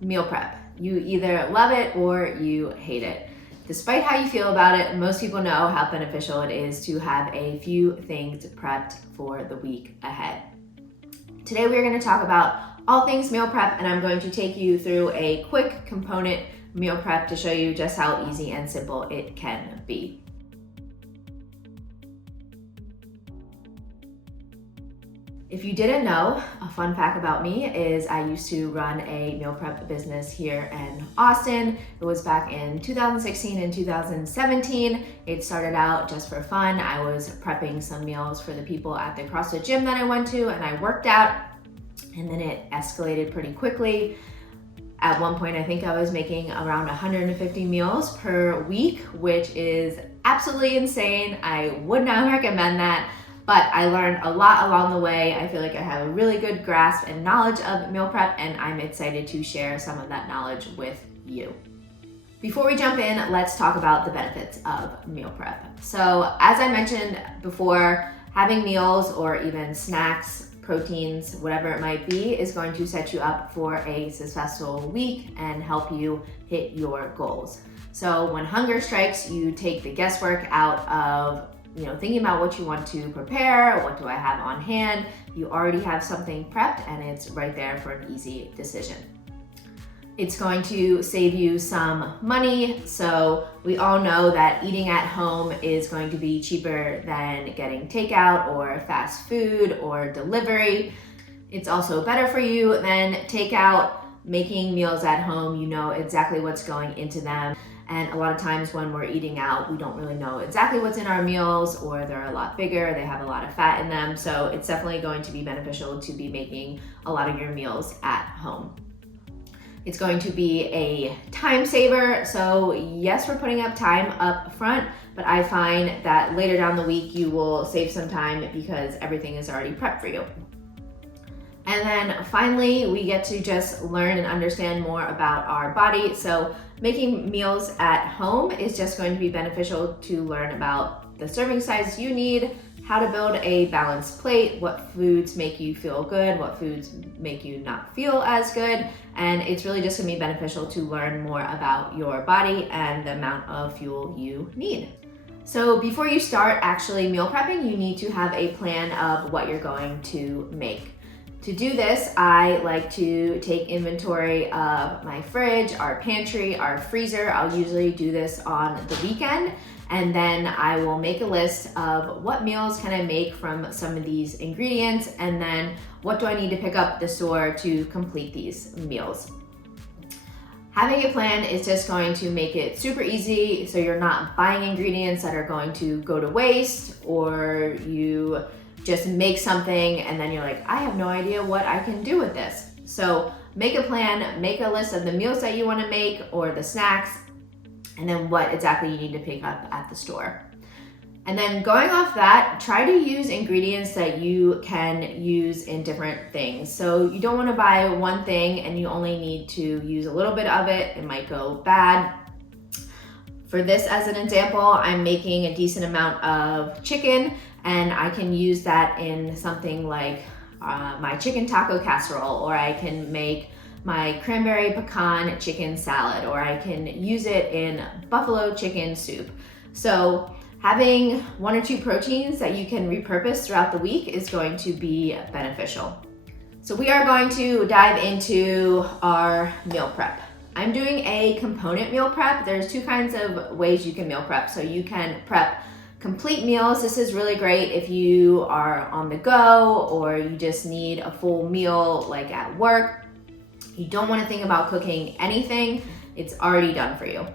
meal prep. You either love it or you hate it. Despite how you feel about it, most people know how beneficial it is to have a few things prepped for the week ahead. Today we are going to talk about all things meal prep, and I'm going to take you through a quick component meal prep to show you just how easy and simple it can be. If you didn't know, a fun fact about me is I used to run a meal prep business here in Austin. It was back in 2016 and 2017. It started out just for fun. I was prepping some meals for the people at the CrossFit gym that I went to, and I worked out, and then it escalated pretty quickly. At one point, I think I was making around 150 meals per week, which is absolutely insane. I would not recommend that. But I learned a lot along the way. I feel like I have a really good grasp and knowledge of meal prep, and I'm excited to share some of that knowledge with you. Before we jump in, let's talk about the benefits of meal prep. So as I mentioned before, having meals or even snacks, proteins, whatever it might be, is going to set you up for a successful week and help you hit your goals. So when hunger strikes, you take the guesswork out of thinking about what you want to prepare, what do I have on hand. You already have something prepped and it's right there for an easy decision. It's going to save you some money. So we all know that eating at home is going to be cheaper than getting takeout or fast food or delivery. It's also better for you than takeout. Making meals at home, you know exactly what's going into them. And a lot of times when we're eating out, we don't really know exactly what's in our meals, or they're a lot bigger, they have a lot of fat in them. So it's definitely going to be beneficial to be making a lot of your meals at home. It's going to be a time saver. So yes, we're putting up time up front, but I find that later down the week, you will save some time because everything is already prepped for you. And then finally, we get to just learn and understand more about our body. So making meals at home is just going to be beneficial to learn about the serving size you need, how to build a balanced plate, what foods make you feel good, what foods make you not feel as good. And it's really just gonna be beneficial to learn more about your body and the amount of fuel you need. So before you start actually meal prepping, you need to have a plan of what you're going to make. To do this, I like to take inventory of my fridge, our pantry, our freezer. I'll usually do this on the weekend, and then I will make a list of what meals can I make from some of these ingredients, and then what do I need to pick up at the store to complete these meals. Having a plan is just going to make it super easy, so you're not buying ingredients that are going to go to waste, or you just make something and then you're like, I have no idea what I can do with this. So make a plan, make a list of the meals that you want to make or the snacks, and then what exactly you need to pick up at the store. And then going off that, try to use ingredients that you can use in different things. So you don't want to buy one thing and you only need to use a little bit of it. It might go bad. For this as an example, I'm making a decent amount of chicken, and I can use that in something like my chicken taco casserole, or I can make my cranberry pecan chicken salad, or I can use it in buffalo chicken soup. So having one or two proteins that you can repurpose throughout the week is going to be beneficial. So we are going to dive into our meal prep. I'm doing a component meal prep. There's two kinds of ways you can meal prep. So you can prep complete meals. This is really great if you are on the go or you just need a full meal like at work. You don't want to think about cooking anything. It's already done for you.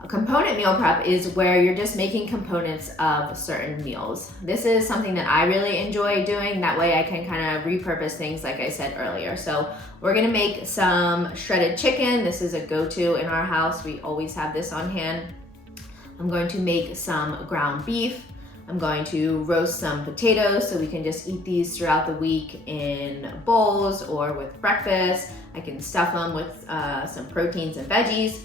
A component meal prep is where you're just making components of certain meals. This is something that I really enjoy doing. That way I can kind of repurpose things like I said earlier. So we're gonna make some shredded chicken. This is a go-to in our house. We always have this on hand. I'm going to make some ground beef. I'm going to roast some potatoes so we can just eat these throughout the week in bowls or with breakfast. I can stuff them with some proteins and veggies.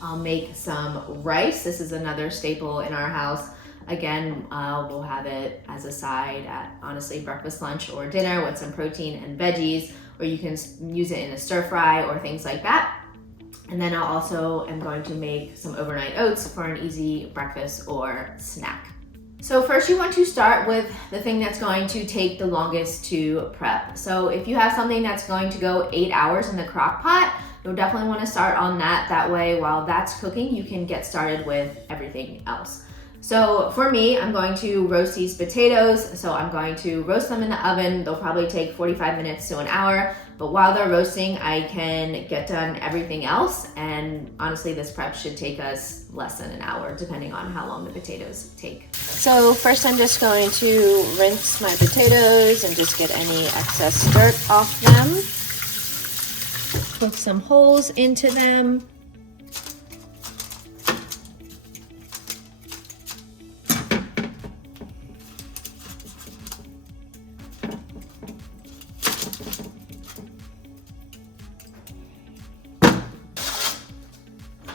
I'll make some rice. This is another staple in our house. Again, we'll have it as a side at honestly breakfast, lunch, or dinner with some protein and veggies. or you can use it in a stir fry or things like that. And then I also am going to make some overnight oats for an easy breakfast or snack. So first you want to start with the thing that's going to take the longest to prep. So if you have something that's going to go 8 hours in the crock pot, you'll definitely want to start on that. That way, while that's cooking, you can get started with everything else. So for me, I'm going to roast these potatoes. So I'm going to roast them in the oven. They'll probably take 45 minutes to an hour. But while they're roasting, I can get done everything else. And honestly, this prep should take us less than an hour, depending on how long the potatoes take. So first I'm just going to rinse my potatoes and just get any excess dirt off them. Poke some holes into them.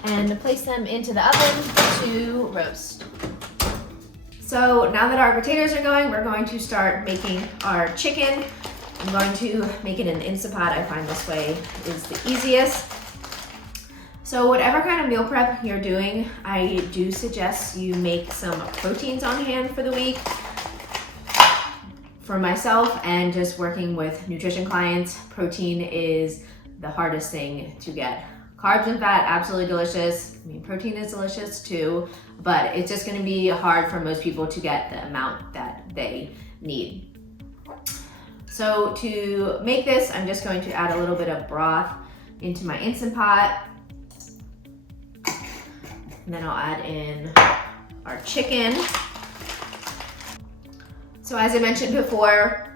And place them into the oven to roast. So now that our potatoes are going, we're going to start making our chicken. I'm going to make it in the Instant Pot. I find this way is the easiest. So whatever kind of meal prep you're doing, I do suggest you make some proteins on hand for the week. For myself and just working with nutrition clients, protein is the hardest thing to get. Carbs and fat, absolutely delicious. I mean, protein is delicious too, but it's just gonna be hard for most people to get the amount that they need. So to make this, I'm just going to add a little bit of broth into my Instant Pot. And then I'll add in our chicken. So as I mentioned before,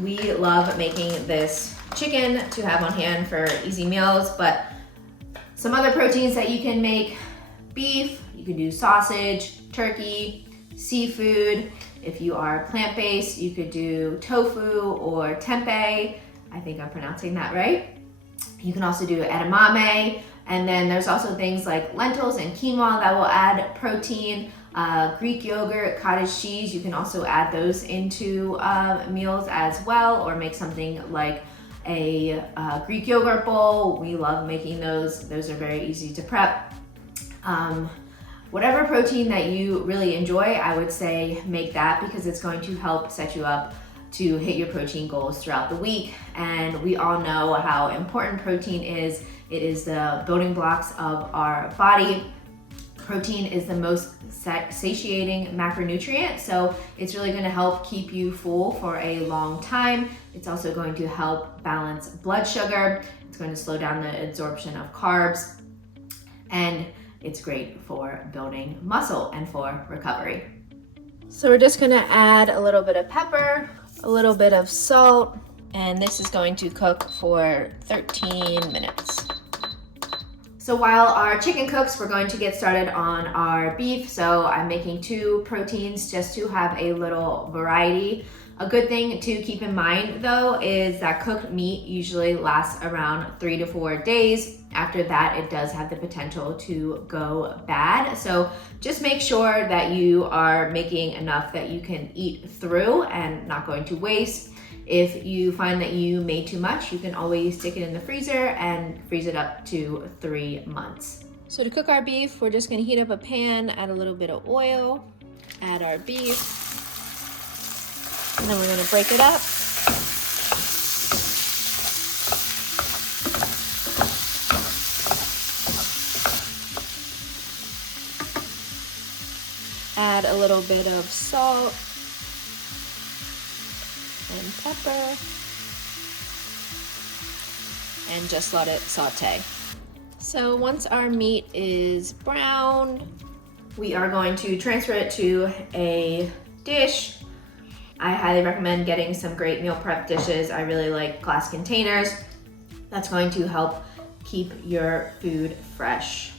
we love making this chicken to have on hand for easy meals, but some other proteins that you can make: beef, you can do sausage, turkey, seafood. If you are plant-based, you could do tofu or tempeh. I think I'm pronouncing that right. You can also do edamame, and then there's also things like lentils and quinoa that will add protein. Greek yogurt, cottage cheese, you can also add those into meals as well, or make something like a Greek yogurt bowl. We love making those. Those are very easy to prep. Whatever protein that you really enjoy, I would say make that, because it's going to help set you up to hit your protein goals throughout the week. And we all know how important protein is. It is the building blocks of our body. Protein is the most satiating macronutrient, so it's really going to help keep you full for a long time. It's also going to help balance blood sugar. It's going to slow down the absorption of carbs, and it's great for building muscle and for recovery. So we're just going to add a little bit of pepper, a little bit of salt, and this is going to cook for 13 minutes. So while our chicken cooks, we're going to get started on our beef. So I'm making 2 proteins just to have a little variety. A good thing to keep in mind though is that cooked meat usually lasts around 3 to 4 days. After that, it does have the potential to go bad. So just make sure that you are making enough that you can eat through and not going to waste. If you find that you made too much, you can always stick it in the freezer and freeze it up to 3 months. So to cook our beef, we're just gonna heat up a pan, add a little bit of oil, add our beef, and then we're gonna break it up. Add a little bit of salt and pepper, and just let it saute. So once our meat is browned, we are going to transfer it to a dish. I highly recommend getting some great meal prep dishes. I really like glass containers. That's going to help keep your food fresh.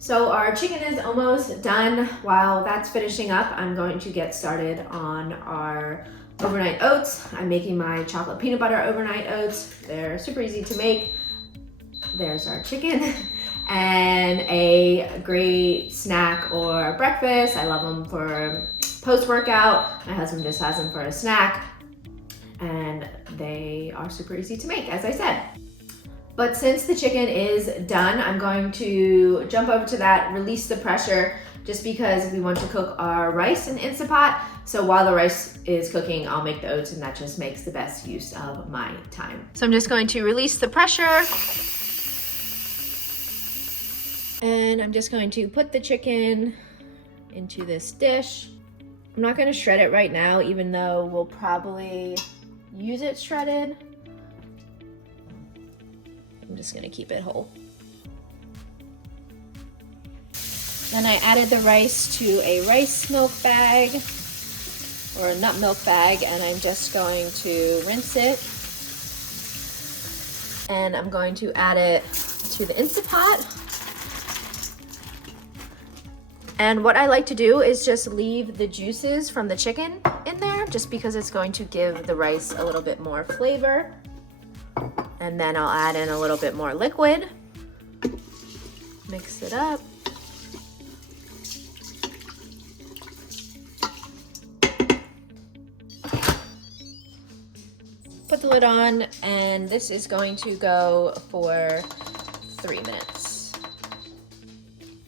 So our chicken is almost done. While that's finishing up, I'm going to get started on our overnight oats. I'm making my chocolate peanut butter overnight oats. They're super easy to make. There's our chicken and a great snack or breakfast. I love them for post-workout. My husband just has them for a snack, and they are super easy to make, as I said. But since the chicken is done, I'm going to jump over to that, release the pressure, just because we want to cook our rice in Instant Pot. So while the rice is cooking, I'll make the oats, and that just makes the best use of my time. So I'm just going to release the pressure. And I'm just going to put the chicken into this dish. I'm not gonna shred it right now, even though we'll probably use it shredded. I'm just gonna keep it whole. Then I added the rice to a rice milk bag, or a nut milk bag, and I'm just going to rinse it. And I'm going to add it to the Instant Pot. And what I like to do is just leave the juices from the chicken in there, just because it's going to give the rice a little bit more flavor. And then I'll add in a little bit more liquid. Mix it up. Put the lid on, and this is going to go for 3 minutes.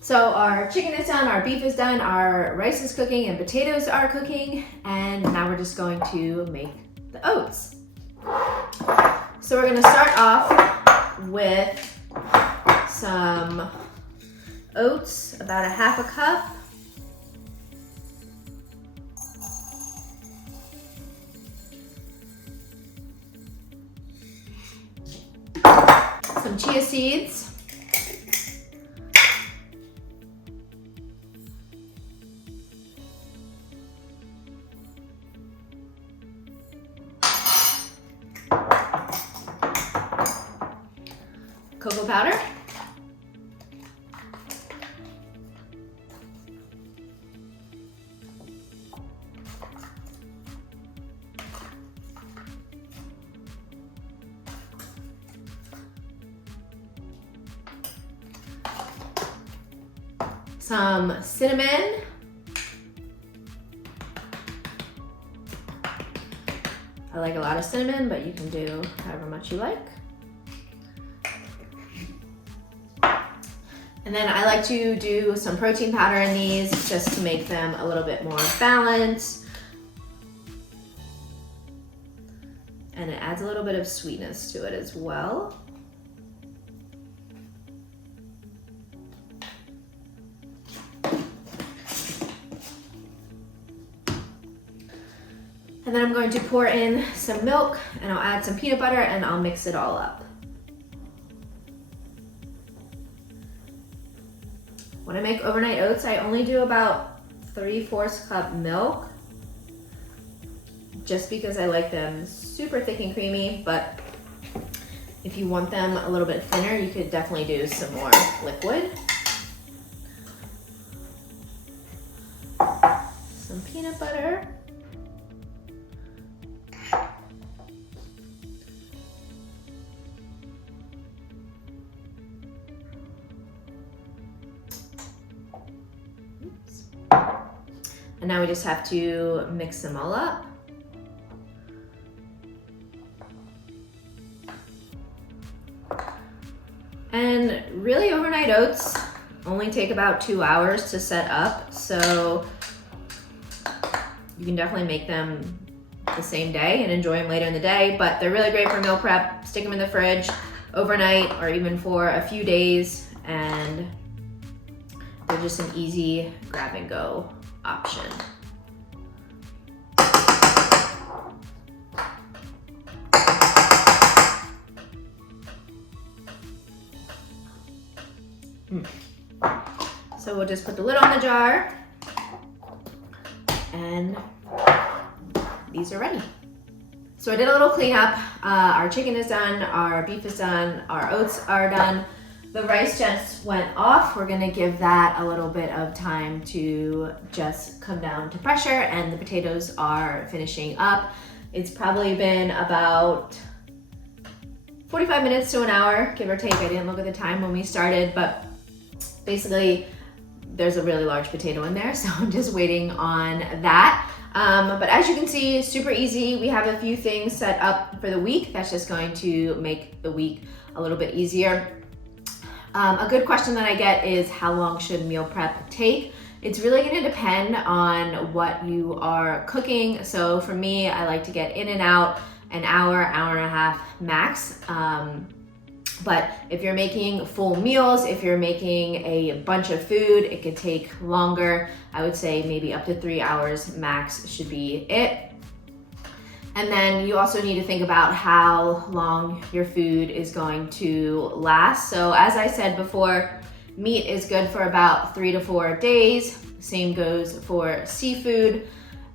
So our chicken is done, our beef is done, our rice is cooking, and potatoes are cooking, and now we're just going to make the oats. So we're gonna start off with some oats, about 1/2 cup. Some chia seeds. Cocoa powder. Some cinnamon. I like a lot of cinnamon, but you can do however much you like. And then I like to do some protein powder in these, just to make them a little bit more balanced. And it adds a little bit of sweetness to it as well. And then I'm going to pour in some milk, and I'll add some peanut butter, and I'll mix it all up. When I make overnight oats, I only do about 3/4 cup milk, just because I like them super thick and creamy. But if you want them a little bit thinner, you could definitely do some more liquid. Some peanut butter. And now we just have to mix them all up. And really, overnight oats only take about 2 hours to set up, so you can definitely make them the same day and enjoy them later in the day. But they're really great for meal prep. Stick them in the fridge overnight, or even for a few days, and they're just an easy grab and go option. So we'll just put the lid on the jar, and these are ready. So I did a little cleanup. Our chicken is done, our beef is done, our oats are done. The rice just went off. We're gonna give that a little bit of time to just come down to pressure, and the potatoes are finishing up. It's probably been about 45 minutes to an hour, give or take. I didn't look at the time when we started, but basically there's a really large potato in there, so I'm just waiting on that. But as you can see, super easy. We have a few things set up for the week. That's just going to make the week a little bit easier. A good question that I get is, how long should meal prep take? It's really going to depend on what you are cooking. So for me, I like to get in and out an hour, hour and a half max. But if you're making full meals, if you're making a bunch of food, it could take longer. I would say maybe up to 3 hours max should be it. And then you also need to think about how long your food is going to last. So as I said before, meat is good for about 3 to 4 days. Same goes for seafood.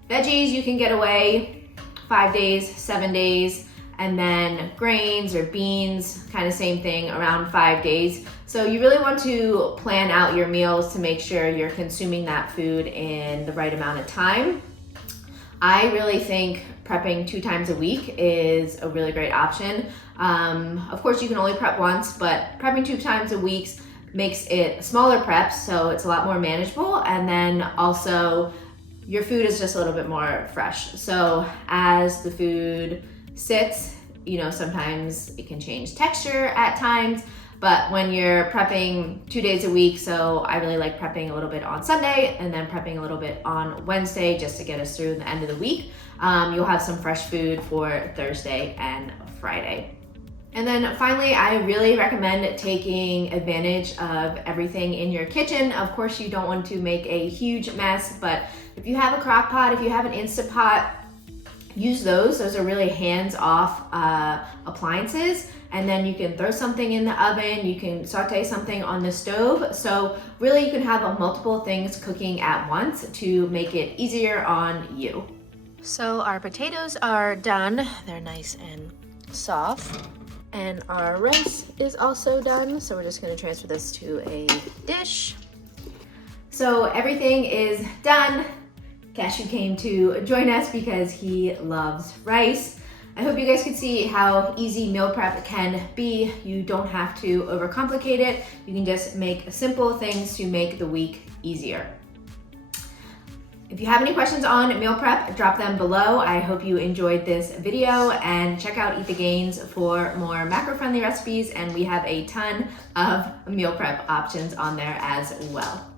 Veggies, you can get away 5 days, 7 days. And then grains or beans, kind of same thing, around 5 days. So you really want to plan out your meals to make sure you're consuming that food in the right amount of time. I really think prepping 2 times a week is a really great option. Of course, you can only prep once, but prepping 2 times a week makes it smaller preps, so it's a lot more manageable. And then also your food is just a little bit more fresh. So as the food sits, sometimes it can change texture at times. But when you're prepping 2 days a week, so I really like prepping a little bit on Sunday and then prepping a little bit on Wednesday just to get us through the end of the week. You'll have some fresh food for Thursday and Friday. And then finally, I really recommend taking advantage of everything in your kitchen. Of course, you don't want to make a huge mess, but if you have a crock pot, if you have an Instant Pot, use those. Those are really hands-off appliances. And then you can throw something in the oven, you can saute something on the stove. So really you can have multiple things cooking at once to make it easier on you. So our potatoes are done. They're nice and soft. And our rice is also done. So we're just gonna transfer this to a dish. So everything is done. Cashew came to join us because he loves rice. I hope you guys can see how easy meal prep can be. You don't have to overcomplicate it. You can just make simple things to make the week easier. If you have any questions on meal prep, drop them below. I hope you enjoyed this video, and check out Eat the Gains for more macro-friendly recipes, and we have a ton of meal prep options on there as well.